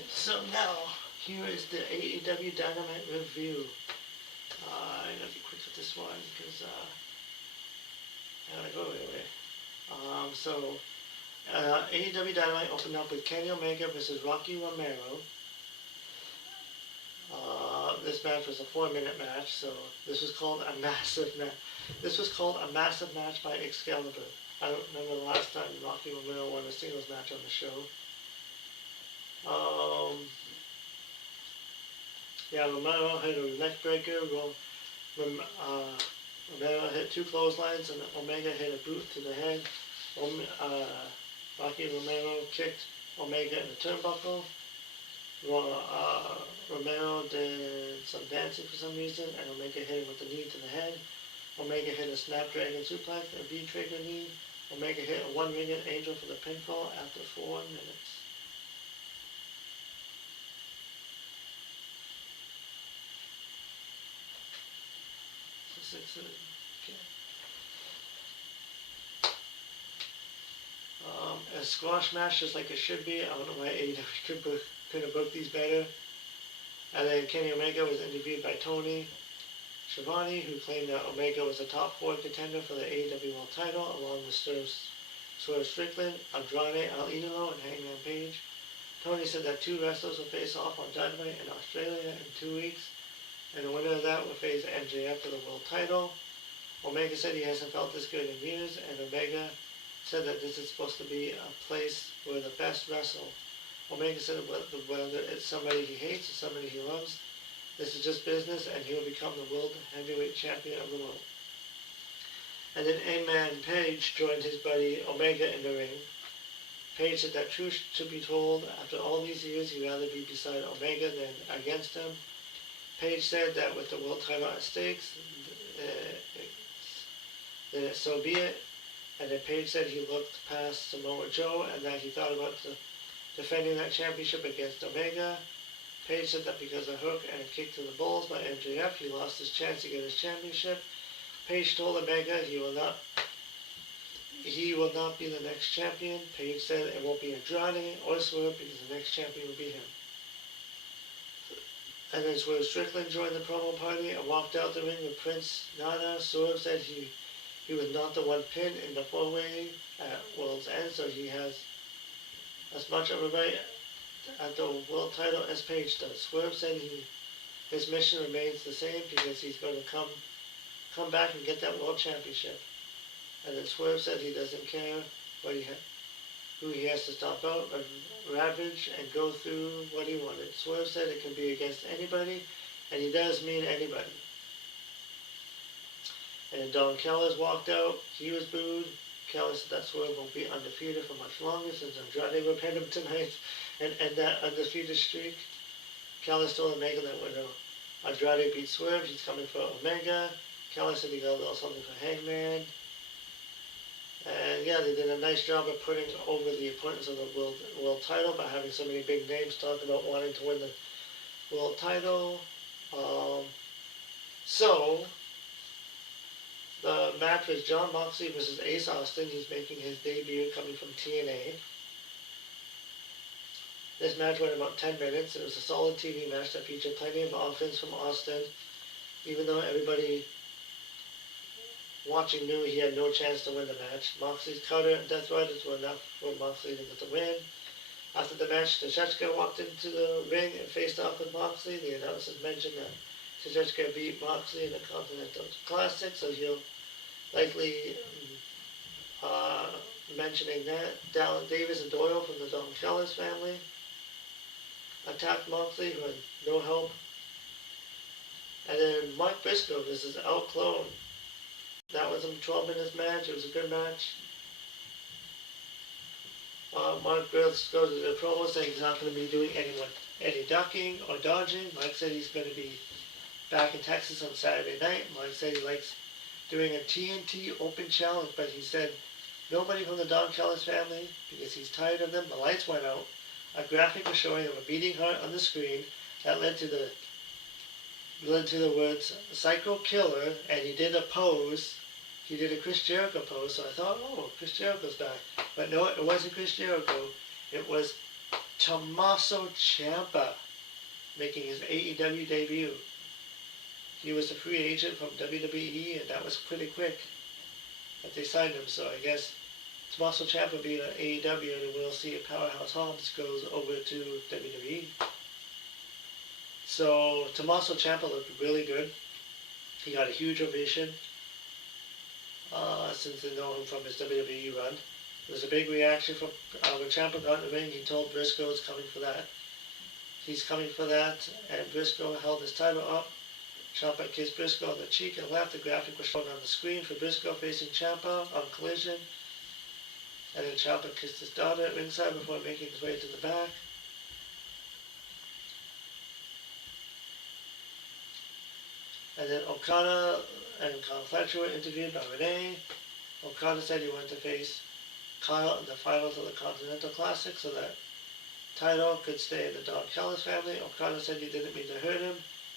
Alright, so now, here is the AEW Dynamite review. I gotta be quick with this one, because I gotta go right away. AEW Dynamite opened up with Kenny Omega versus Rocky Romero. This match was a 4-minute match, so this was called a massive match. This was called a massive match by Excalibur. I don't remember the last time Rocky Romero won a singles match on the show. Romero hit a neck breaker. Romero hit 2 clotheslines, and Omega hit a boot to the head. Rocky Romero kicked Omega in the turnbuckle. Romero did some dancing for some reason, and Omega hit him with the knee to the head. Omega hit a Snapdragon suplex, a V-trigger knee. Omega hit a one-winged angel for the pinfall after 4 minutes. A squash match just like it should be. I don't know why AEW could have booked these better. And then Kenny Omega was interviewed by Tony Schiavone, who claimed that Omega was a top 4 contender for the AEW World title, along with Swerve Strickland, Andrade El Idolo, and Hangman Page. Tony said that 2 wrestlers will face off on Dynamite in Australia in 2 weeks, and the winner of that will face MJF for the World title. Omega said he hasn't felt this good in years, and Omega said that this is supposed to be a place where the best wrestle. Omega said whether it's somebody he hates or somebody he loves, this is just business, and he will become the World Heavyweight Champion of the world. And then Hangman Page joined his buddy Omega in the ring. Page said that truth should be told, after all these years, he'd rather be beside Omega than against him. Page said that with the world title at stake, then so be it. And then Page said he looked past Samoa Joe and that he thought about defending that championship against Omega. Page said that because of Hook and a kick to the balls by MJF, he lost his chance to get his championship. Page told Omega he will not be the next champion. Page said it won't be Andrade or Swerve because the next champion will be him. And then Swerve Strickland joined the promo party and walked out the ring with Prince Nana. Swerve said he was not the one pinned in the 4-way at World's End, so he has as much of a right at the world title as Page does. Swerve said his mission remains the same because he's going to come back and get that world championship. And then Swerve said he doesn't care who he has to stop out or ravage and go through what he wanted. Swerve said it can be against anybody, and he does mean anybody. And Don Callis walked out. He was booed. Callis said that Swerve won't be undefeated for much longer since Andrade will pin him tonight and end that undefeated streak. Callis told Omega that when Andrade beats Swerve, he's coming for Omega. Callis said he got a little something for Hangman. And yeah, they did a nice job of putting over the importance of the world title by having so many big names talking about wanting to win the world title. So the match was Jon Moxley versus Ace Austin. He's making his debut coming from TNA. This match went about 10 minutes. It was a solid TV match that featured plenty of offense from Austin, even though everybody watching knew he had no chance to win the match. Moxley's cutter and Death Riders were enough for Moxley to get the win. After the match, Tejchka walked into the ring and faced off with Moxley. The announcers mentioned that Tejchka beat Moxley in the Continental Classic, so he'll likely mentioning that. Dallin Davis and Doyle from the Don Callis family attacked Moxley, who had no help. And then Mark Briscoe versus Al Clone. That was a 12-minute match. It was a good match. Mark Briscoe did a promo saying he's not going to be doing any ducking or dodging. Mike said he's going to be back in Texas on Saturday night. Mike said he likes doing a TNT Open Challenge, but he said nobody from the Don Callis family, because he's tired of them. The lights went out. A graphic was showing of a beating heart on the screen that led to the words Psycho Killer, and he did a pose. He did a Chris Jericho pose, so I thought, oh, Chris Jericho's back. But no, it wasn't Chris Jericho. It was Tommaso Ciampa making his AEW debut. He was a free agent from WWE, and that was pretty quick that they signed him. So I guess Tommaso Ciampa being an AEW, and we'll see if Powerhouse Hobbs goes over to WWE. So Tommaso Ciampa looked really good. He got a huge ovation since they know him from his WWE run. There was a big reaction from when Ciampa got in the ring. He told Briscoe he's coming for that. He's coming for that, and Briscoe held his title up. Ciampa kissed Briscoe on the cheek and left. The graphic was shown on the screen for Briscoe facing Ciampa on Collision. And then Ciampa kissed his daughter at ringside before making his way to the back. And then Okada and Kyle Fletcher were interviewed by Renee. Okada said he wanted to face Kyle in the finals of the Continental Classic so that title could stay in the Don Callis family. Okada said he didn't mean to hurt him,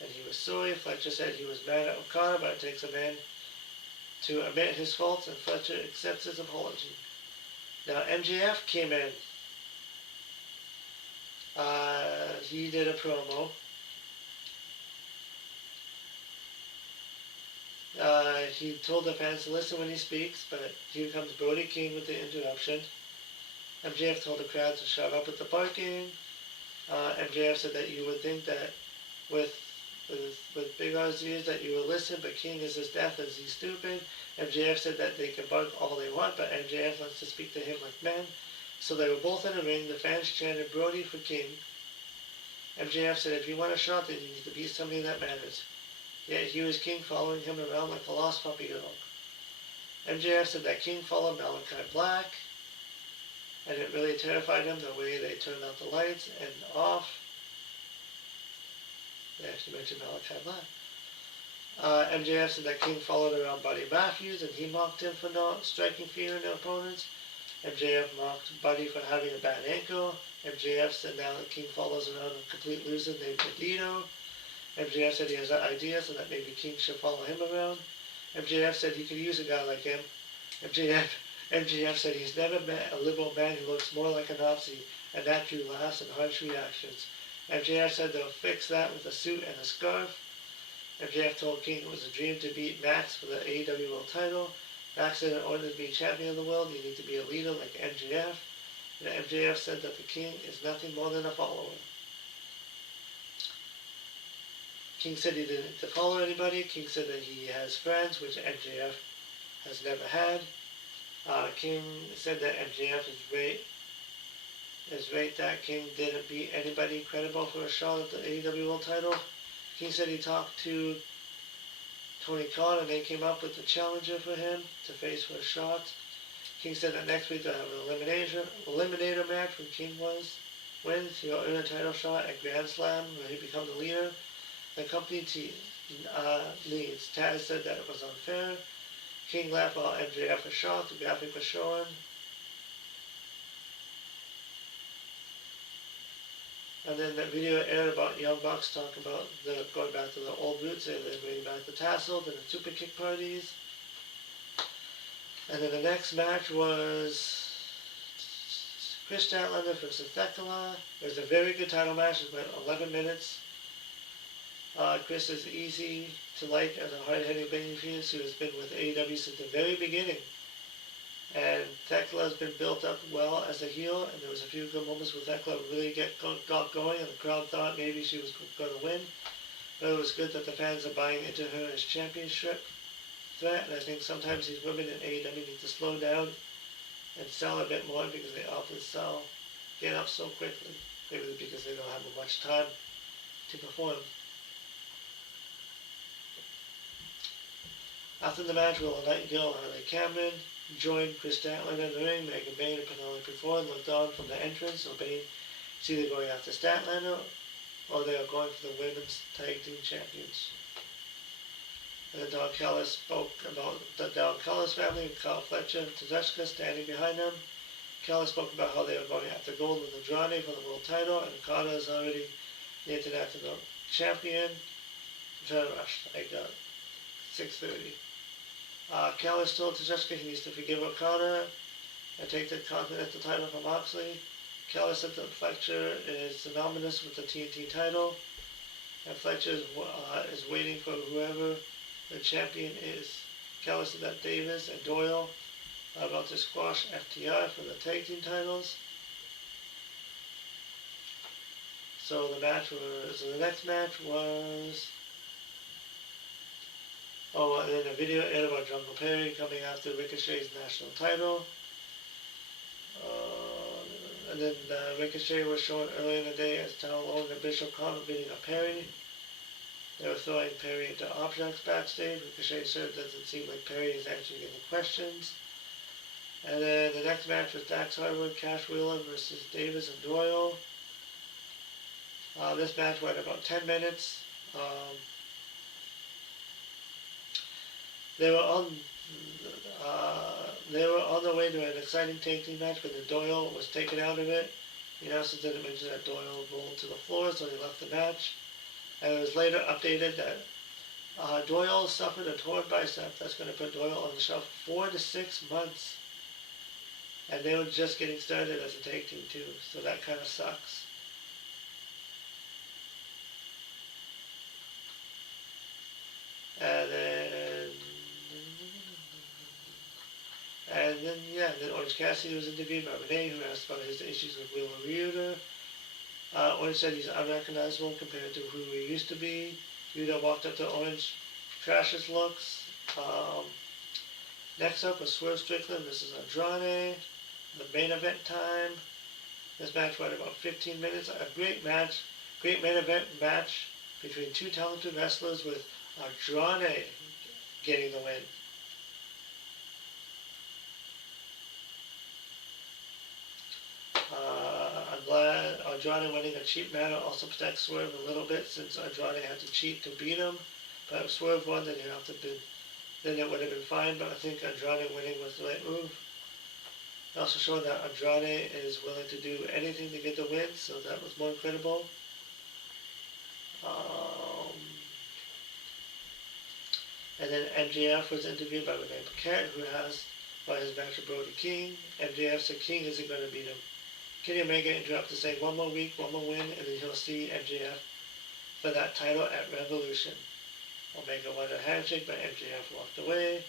and he was sorry. Fletcher said he was mad at Okada, but it takes a man to admit his faults, and Fletcher accepts his apology. Now MJF came in. He did a promo. He told the fans to listen when he speaks, but here comes Brody King with the interruption. MJF told the crowd to shut up with the barking. MJF said that you would think that with Big R's ears that you would listen, but King is as deaf as he's stupid. MJF said that they can bark all they want, but MJF wants to speak to him like men. So they were both in the ring. The fans chanted Brody for King. MJF said if you want a shot, then you need to be somebody that matters. Yet here was King following him around like a lost puppy dog. MJF said that King followed Malachi Black, and it really terrified him the way they turned out the lights and off. They actually mentioned Malachi Black. MJF said that King followed around Buddy Matthews, and he mocked him for not striking fear in their opponents. MJF mocked Buddy for having a bad ankle. MJF said now that King follows around a complete loser named Bandito. MJF said he has ideas and that maybe King should follow him around. MJF said he could use a guy like him. MJF said he's never met a liberal man who looks more like a Nazi, and that drew laughs and harsh reactions. MJF said they'll fix that with a suit and a scarf. MJF told King it was a dream to beat Max for the AEW World title. Max said in order to be champion of the world, you need to be a leader like MJF. And MJF said that the King is nothing more than a follower. King said he didn't need to follow anybody. King said that he has friends, which MJF has never had. King said that MJF is right that King didn't beat anybody credible for a shot at the AEW World title. King said he talked to Tony Khan and they came up with a challenger for him to face for a shot. King said that next week they'll have an eliminator match when King wins. He'll earn a title shot at Grand Slam where he becomes the leader. The company needs. Taz said that it was unfair. King left while MJF was shot. The graphic was showing. And then the video aired about Young Bucks talking about going back to the old roots. They're bringing back the tassel, then the super kick parties. And then the next match was Chris Statlander versus Thekla. It was a very good title match. It went 11 minutes. Chris is easy to like as a hard-hitting babyface who has been with AEW since the very beginning. And Thekla has been built up well as a heel, and there was a few good moments where Thekla really got going, and the crowd thought maybe she was going to win. But it was good that the fans are buying into her as championship threat, and I think sometimes these women in AEW need to slow down and sell a bit more because they often get up so quickly, maybe because they don't have much time to perform. After the match, Willow Nightingale and Harley Cameron joined Chris Statlander in the ring. Megan Bayne and Penelope Ford looked on from the entrance, so Bayne is either going after Statlander or they are going for the women's tag team champions. And then Don Callis spoke about the Don Callis family, Kyle Fletcher and Tedesca standing behind them. Callis spoke about how they are going after Gold with Andrade for the world title, and Okada is already the international champion. I'm trying to rush. I got 6:30. Callis told Tedesca he needs to forgive Okada and take the Continental title from Moxley. Kelly said that Fletcher is synonymous with the TNT title, and Fletcher is waiting for whoever the champion is. Kelly said that Davis and Doyle are about to squash FTR for the tag team titles. So the next match was, and then a video aired about Jungle Perry coming after Ricochet's national title. And then Ricochet was shown earlier in the day as Donald Owen and Bishop Conner beating up Perry. They were throwing Perry into objects backstage. Ricochet said it doesn't seem like Perry is actually getting questions. And then the next match was Dax Harwood, Cash Wheeler versus Davis and Doyle. This match went about 10 minutes. They were on the way to an exciting tag team match, but then Doyle was taken out of it. The announcers didn't mention that Doyle rolled to the floor, so he left the match. And it was later updated that Doyle suffered a torn bicep that's going to put Doyle on the shelf for 4 to 6 months. And they were just getting started as a tag team too, so that kind of sucks. Then Orange Cassidy was interviewed by Renee, who asked about his issues with Wheeler Yuta. Orange said he's unrecognizable compared to who he used to be. Yuta walked up to Orange, trashed his looks. Next up was Swerve Strickland versus Andrade. The main event time. This match went about 15 minutes. A great match, great main event match between two talented wrestlers with Andrade getting the win. I'm glad Andrade winning a cheap manner also protects Swerve a little bit, since Andrade had to cheat to beat him. But if Swerve won, then it would have been fine. But I think Andrade winning was the right move. It also showed that Andrade is willing to do anything to get the win, so that was more incredible. And then MJF was interviewed by Renee Paquette, who has by his match with Brody King. MJF said King isn't going to beat him. Kenny Omega interrupted to say one more week, one more win, and then he'll see MJF for that title at Revolution. Omega wanted a handshake, but MJF walked away.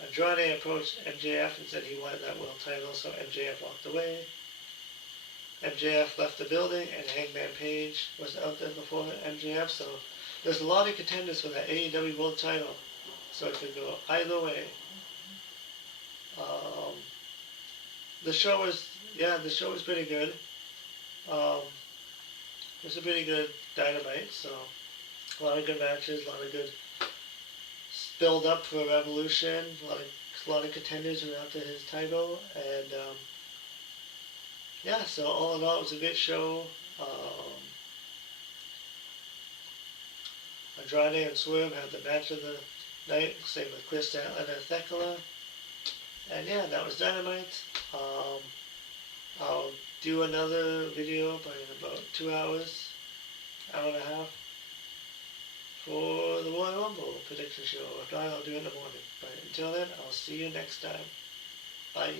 Andrade approached MJF and said he wanted that world title, so MJF walked away. MJF left the building, and Hangman Page was out there before MJF, so there's a lot of contenders for that AEW world title, so it could go either way. The show was pretty good. It was a pretty good Dynamite, so a lot of good matches, a lot of good build up for Revolution, a lot of contenders who are after his title, and so all in all, it was a good show. Andrade and Swerve had the match of the night, same with Chris Statlander and Thekla. And that was Dynamite. I'll do another video probably in about 2 hours, hour and a half, for the Royal Rumble prediction show. If not, I'll do it in the morning. But until then, I'll see you next time. Bye.